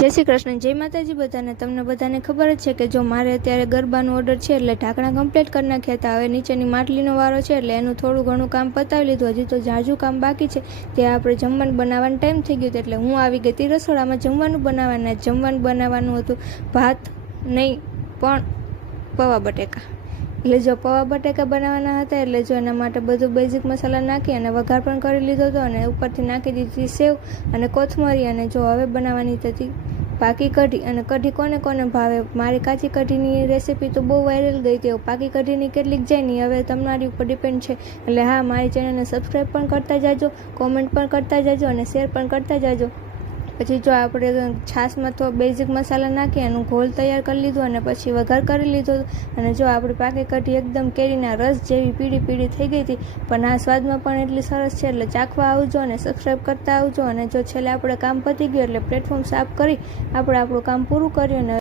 જય શ્રી કૃષ્ણ, જય માતાજી બધાને। તમને બધાને ખબર જ છે કે જો મારે અત્યારે ગરબાનો ઓર્ડર છે એટલે ઢાંકણા કમ્પ્લીટ કરી નાખ્યા હતા। હવે નીચેની માટલીનો વારો છે એટલે એનું થોડું ઘણું કામ પતાવી લીધું। હજી તો ઝાઝું કામ બાકી છે। ત્યાં આપણે જમવાનું બનાવવાનો ટાઈમ થઈ ગયો એટલે હું આવી ગઈ હતી રસોડામાં જમવાનું બનાવવાના। જમવાનું બનાવવાનું હતું ભાત નહીં પણ પૌવા બટેકા। એટલે જો પૌવા બટેકા બનાવવાના હતા એટલે જો એના માટે બધું બેઝિક મસાલા નાખી અને વઘાર પણ કરી લીધો હતો અને ઉપરથી નાખી દીધી સેવ અને કોથમરી। અને જો હવે બનાવવાની હતી પાકી કઢી। અને કઢી કોને કોને ભાવે? મારી કાચી કઢીની રેસીપી તો બહુ વાયરલ ગઈ હતી। પાકી કઢીની કેટલીક જાય નહીં હવે તમારી ઉપર ડિપેન્ડ છે। એટલે હા, મારી ચેનલને સબસ્ક્રાઈબ પણ કરતા જાજો, કોમેન્ટ પણ કરતા જાજો અને શેર પણ કરતા જાજો। પછી જો આપણે છાશમાં તો બેઝિક મસાલા નાખી એનું ઘોલ તૈયાર કરી લીધું અને પછી વઘાર કરી લીધો। અને જો આપણી પાકી કઢી એકદમ કેરીના રસ જેવી પીળી પીળી થઈ ગઈ હતી, પણ આ સ્વાદમાં પણ એટલી સરસ છે। એટલે ચાખવા આવજો અને સબસ્ક્રાઈબ કરતા આવજો। અને જો છેલ્લે આપણે કામ પતી ગયું એટલે પ્લેટફોર્મ સાફ કરી આપણે આપણું કામ પૂરું કર્યું। અને